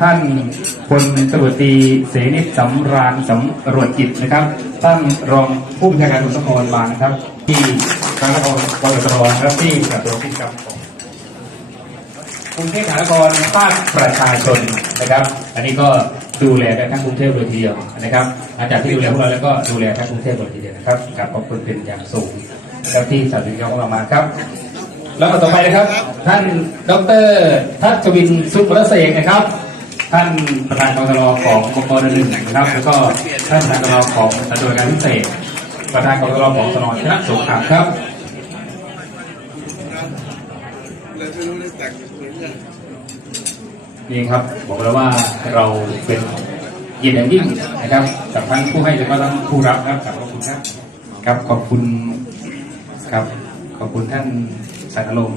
ท่านพลตำรวจตรีเสนิทสำราญสำรวจจิตนะครับ ท่านรองผู้บัญชาการตำรวจนครบาลนะครับ ที่ทางนครบาลตรนครับที่กับตัวพิจารณาของกรุงเทพมหานครภาคประชาชนนะครับ อันนี้ก็ดูแลกันทั้งกรุงเทพเลยทีเดียวนะครับอาจารย์ที่ดูแลพวกเราแล้วก็ดูแลทั้งกรุงเทพเลยทีเดียวนะครับกับขอบคุณเป็นอย่างสูงนะครับที่สนับสนุนของเรามาครับแล้วก็ต่อไปนะครับ ท่านดรทัศวินสุพรเสกนะครับ ท่านประธานกรตรของกกรหนึ่งนะครับแล้วก็ท่านประธานกรตรของสำนักงานพิเศษ ประธานกรตรของสนชนะสงครามครับเราจะรู้เองแต่งเหมือนกันนี่ครับบอกแล้วว่าเราเป็นเกียรติอย่างยิ่งนะครับกับทั้งผู้ให้และก็ทั้งผู้รับครับขอบคุณครับครับขอบคุณครับขอบคุณท่านสารลง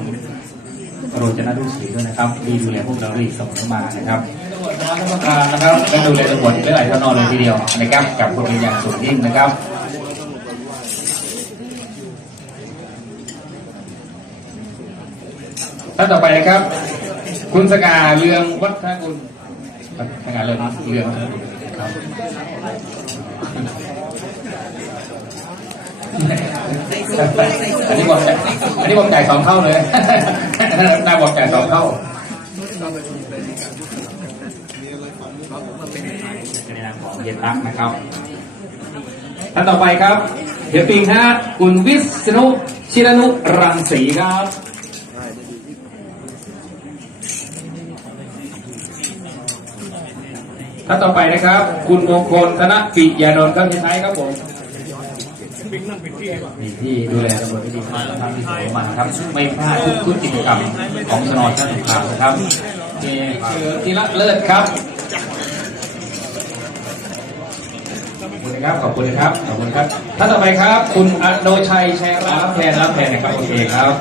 โรจนดุศรีด้วยนะครับที่ดูแลพวกเราได้ส่งเข้ามานะครับ วจน้อยทั้งประการนะครับและดูแลตำรวจหลายๆท่านอนเลยทีเดียวนะครับกับคนเป็นอย่างสูงยิ่งนะครับท่านต่อไปนะครับ คุณสกาเรืองวัฒนกุลสกาเรืองเรืองนกุลครับอันนี้บอกจ่ายอันนี้บอกจ่ายสองเท่าเลยน่าบอกจ่ายสองเท่า นนามของเฮียตั๊กนะครับท่านต่อไปครับเฮียปิงฮะคุณวิษณุชิรนุรังสีครับท่านต่อไปนะครับ คุณมงคลธนปิยานนท์ครับที่ไหนครับผมมีที่ดูแลตำรวจที่ดีมากทำที่สวยมันครับไม่พลาดทุกทุกกิจกรรมของสนชาติสงครามนะครับเจคือธีระเลิศครับ คุณนะครับ ขอบคุณนะครับ ขอบคุณครับ ท่านต่อไปครับ คุณอโนชัยชัยรับแทนรับแทนนะครับ โอเคครับ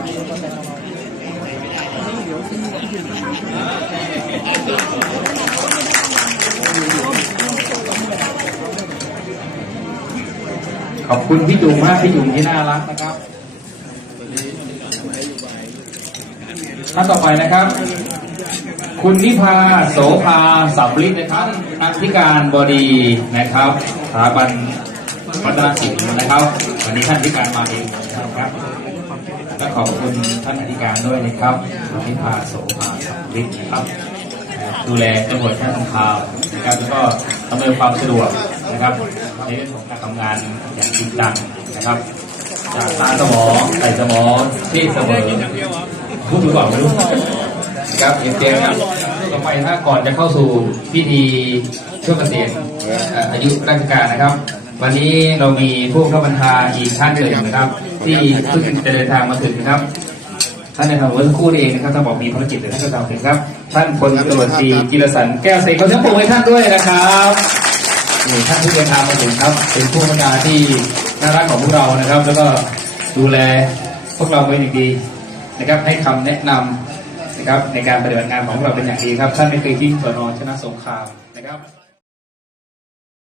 ขอบคุณพี่จุ๋มมากพี่จุ๋มที่น่ารักนะครับท่านต่อไปนะครับ คุณนิพาโสภาสับลิศนะครับอธิการบดีนะครับสถาบันวัฒนศิลป์นะครับ วันนี้ท่านอธิการมาเองนะครับและขอบคุณท่านอธิการด้วยนะครับคุณนิพาโสภาสับลิศนะครับ ดูแลตำรวจท่านทข่าวนะครับแล้วก็อำนวยความสะดวกนะครับในเรื่องของการทำงานอย่างจริงจังนะครับจากตาสมองใส่สมองที่เสมอพูดถูกก่อนไม่รู้ ครับเอ็นเจครับต่อไปถ้าก่อนจะเข้าสู่พิธีช่วงเกษียณอายุราชการนะครับ วันนี้เรามีผู้เข้าบัญชาอีกท่านหนึ่งนะครับ ที่เพิ่งจะเดินทางมาถึงนะครับท่านในทางเมื่อสักครู่นี้เองนะครับท่านบอกมีภารกิจเดี๋ยวท่านจะตามถึงครับ ท่านพลตำรวจตรีจิรสันแก้วเสกขอเสียงปรบมือให้ท่านด้วยนะครับนี่ท่านที่เดินทางมาถึงครับ เป็นผู้บัญชาที่น่ารักของพวกเรานะครับ แล้วก็ดูแลพวกเราเป็นอย่างดีนะครับให้คำแนะนำ นะครับ ในการปฏิบัติงานของเราเป็นอย่างดีครับ ท่านไม่เคยทิ้งสนชนะสงครามนะครับ